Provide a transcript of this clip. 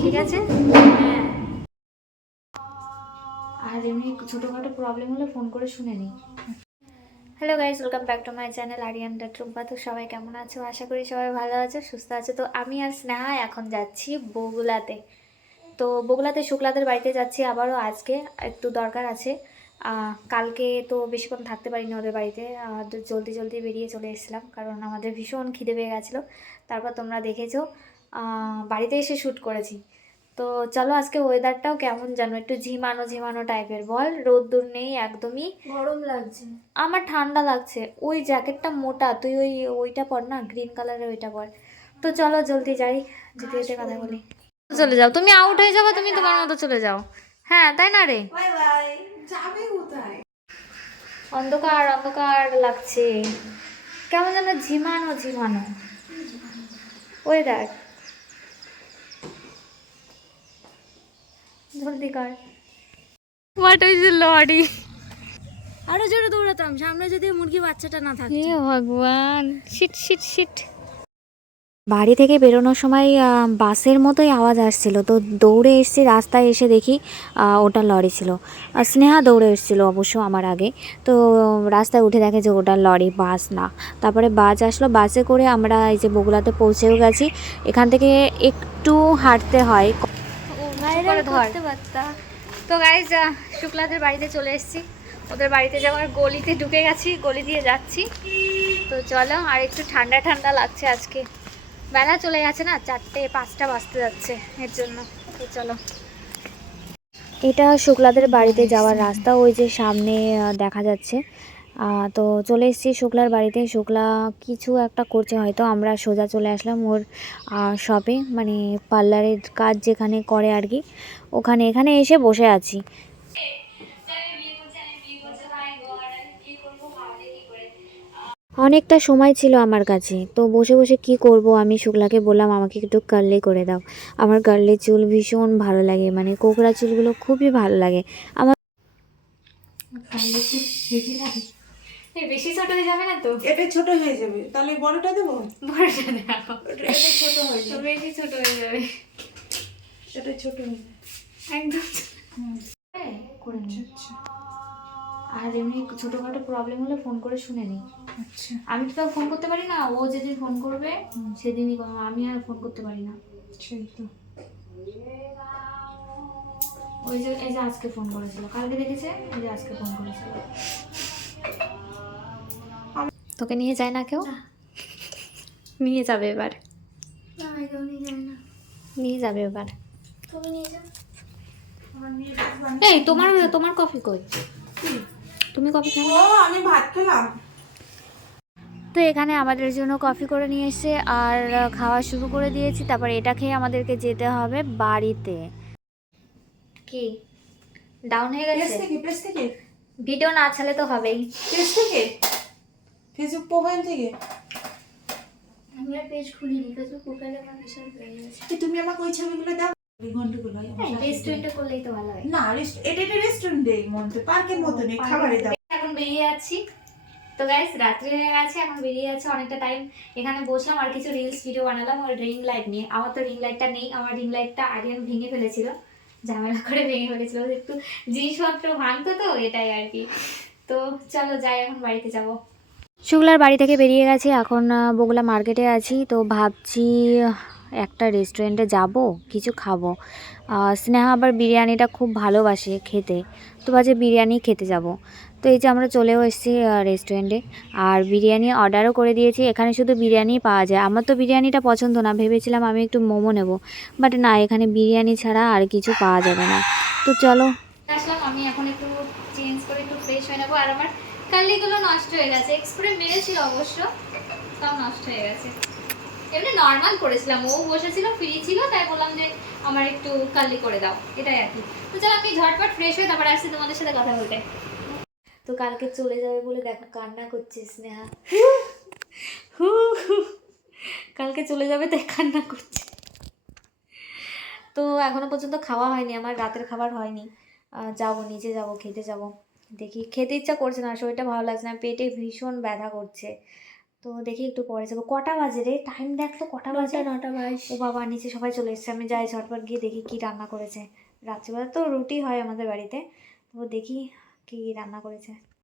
ঠিক আছে? হ্যাঁ। আর এমনি ছোটোখাটো প্রবলেম হলে ফোন করে শুনে নিই hello guys welcome back to my channel Ariyan Trumpa তো সবাই কেমন আছো? আশা করি সবাই ভালো আছো, সুস্থ আছো। তো আমি আর স্নেহা এখন যাচ্ছি বগুলাতে। তো বগুলাতে শুক্লাদের বাড়িতে যাচ্ছি, আবারও আজকে। একটু দরকার আছে। কালকে তো বেশিক্ষণ থাকতে পারিনি ওদের বাড়িতে। জলদি জলদি বেরিয়ে চলে এসেছিলাম কারণ আমাদের ভীষণ খিদে পেয়ে গেছিল। তারপর তোমরা দেখেছ বাড়িতে এসে শ্যুট করেছি। তো চলো আজকে ওয়েদারটাও কেমন জানো? একটু ঝিমানো ঝিমানো টাইপের বল রোদ্দুর নেই একদমই। গরম লাগছে। আমার ঠান্ডা লাগছে। ওই জ্যাকেটটা মোটা তুই ওই ওইটা পর না গ্রিন কালারের ওইটা পর। তো চলো জলদি যাই যেতে যেতে কথা বলি। চলে যাও। তুমি আউট হয়ে যাবে তুমি তোমার মতো চলে যাও। হ্যাঁ তাই না রে? বাই বাই যাবে কোথায়? অন্ধকার অন্ধকার লাগছে। কেমন যেন ঝিমানো ঝিমানো। ওয়েদার জলদি কর। হোয়াট ইজ লরি আরও জোরে দৌড়াতাম সামনে যদি মুরগি বাচ্চাটা না থাকে হে ভগবান। Shit shit shit. বাড়ি থেকে বেরোনোর সময় বাসের মতোই আওয়াজ আসছিল। তো দৌড়ে এসেছি রাস্তায় এসে দেখি ওটা লরি ছিল। আর স্নেহা দৌড়ে এসেছিল অবশ্য আমার আগে। তো রাস্তায় উঠে দেখে যে ওটা লরি বাস না। তারপরে বাস আসলো বাসে করে আমরা এই যে বগুলাতে পৌঁছেও গেছি। এখান থেকে একটু হাঁটতে হয়। তো গাইজ শুক্লাদের বাড়িতে চলে এসেছি। ওদের বাড়িতে যাওয়ার গলিতে ঢুকে গেছি গলি দিয়ে যাচ্ছি। তো চলো আর একটু ঠান্ডা ঠান্ডা লাগছে আজকে। বেলা চলে গেছে না, চারটে পাঁচটা বাজতে যাচ্ছে, এর জন্য। চলো। এটা শুক্লাদের বাড়িতে যাওয়ার রাস্তা, ওই যে সামনে দেখা যাচ্ছে। তো চলে এসেছি শুক্লার বাড়িতে। শুক্লা কিছু একটা করছে, হয়তো আমরা সোজা চলে আসলাম ওর শপে মানে পার্লারের কাজ যেখানে করে আর কি। ওখানে, এখানে এসে বসে আছি। অনেকটা সময় ছিল আমার কাছে। তো বসে বসে কি করব আমি শুক্লাকে বললাম আমাকে একটু কার্লি করে দাও। আমার কার্লি চুল ভীষণ ভালো লাগে মানে কোকড়া চুলগুলো খুবই ভালো লাগে। আমার বেশি ছোট হয়ে যাবে না তো? এটা ছোট হয়ে যাবে। তাহলে বড়টা দেবো? বড়টা দেখো এটা ছোট হয়ে যাবে। বেশি ছোট হয়ে যাবে। এটা ছোট হয়ে যাবে। একদম করে আচ্ছা আর এমনি ছোটোখাটো প্রবলেম হলে ফোন করে শুনে নিই। আমি তো ফোন করতে পারি না ও যেদিন ফোন করবে সেদিনই আমি আর ফোন করতে পারি না। সেই তো। ওই যে এই যে আজকে ফোন করেছিল কালকে দেখেছে? এই যে আজকে ফোন করেছিল। তোকে নিয়ে যায় না কেউ? নিয়ে যাবে এবার। নিয়ে যাবে এবার। তুমি নিয়ে যাও এই তোমার তোমার কফি কই? তুমি কফি খাও আমি ভাত খেলাম। তো এখানে আমাদের জন্য কফি করে নিয়ে এসে আর খাওয়া শুরু করে দিয়েছি। তারপর এটা খেয়ে আমাদেরকে যেতে হবে বাড়িতে। কি? ডাউন হয়ে গেছে? থেকে পেজ থেকে? ভিডিও না ছাড়লে তো হবেই। পেজ থেকে? ফেসবুক প্রোফাইল থেকে? আমি আর পেজ খুলিনি। ফেসবুক প্রোফাইলে আমার বিশাল পেয়ে গেছে তুমি আমাকে ওই ছবিগুলো দাও? ঘন্টাগুলো দাও। রেস্টুরেন্টে করলেই তো ভালো হয়। না এটা একটা রেস্টুরেন্টে মধ্যে পার্কের মতো নেই খাবারে দাও এখন বেরিয়ে যাচ্ছি তো গাইস রাত্রি হয়ে গেছে, এখন বেরিয়ে যাচ্ছে অনেকটা টাইম এখানে বসলাম আর কিছু রিলস ভিডিও বানালাম, ওর রিং লাইট নিয়ে। আমার তো রিং লাইটটা নেই, আমার রিং লাইটটা আরিয়ান ভেঙে ফেলেছিল, ঝামেলা করে ভেঙে ফেলেছিল। একটু জিনিসপত্র ভাঙতো তো, এটাই আর কি। তো চলো যাই, এখন বাড়িতে যাব। শুক্লার বাড়ি থেকে বেরিয়ে গেছে, এখন বগুলা মার্কেটে আছি। তো ভাবছি, একটা রেস্টুরেন্টে যাব, কিছু খাব। স্নেহা আবার বিরিয়ানিটা খুব ভালোবাসে খেতে। তো বাজে বিরিয়ানি খেতে যাব। তো এই যে আমরা চলেও এসেছি রেস্টুরেন্টে আর বিরিয়ানি অর্ডারও করে দিয়েছি, এখানে শুধু বিরিয়ানি পাওয়া যায়। আমার তো বিরিয়ানিটা পছন্দ না, ভেবেছিলাম আমি একটু মোমো নেব। বাট না, এখানে বিরিয়ানি ছাড়া আর কিছু পাওয়া যাবে না। তো চলো। আসলাম, আমি এখন একটু চেঞ্জ করে একটু ফ্রেশ হয়ে নেব। আর আমার কার্লিগুলো নষ্ট হয়ে গেছে। এক্সপ্রে মেরেছিল অবশ্য তাও নষ্ট হয়ে গেছে। এমনি নর্মাল করেছিলাম। ও বসেছিল ফ্রি ছিল, তাই বললাম যে আমার একটু কার্লি করে দাও। এটাই আর কি। তো চলো, আমি ঝটপট ফ্রেশ হয়ে তারপর আসছি তোমাদের সাথে কথা বলতে। তো কালকে চলে যাবে বলে দেখো কান্না করছে স্নেহা। হু। কালকে চলে যাবে তাই কান্না করছে। তো এখনও পর্যন্ত খাওয়া হয়নি আমার রাতের খাবার হয়নি। যাব নিচে যাব খেতে যাব। দেখি খেতে ইচ্ছা করছে না শরীরটা ভালো লাগছে না পেটে ভীষণ ব্যথা করছে। তো দেখি একটু পরে যাব। কটা বাজে রে? টাইম দেখ তো কটা বাজে? নটা বাইশ। ও বাবা নিচে সবাই চলে এসেছে আমি যাই ঝটপট গিয়ে দেখি কি রান্না করেছে। রাত্রিবেলা তো রুটি হয় আমাদের বাড়িতে। তো দেখি কি রান্না করেছে?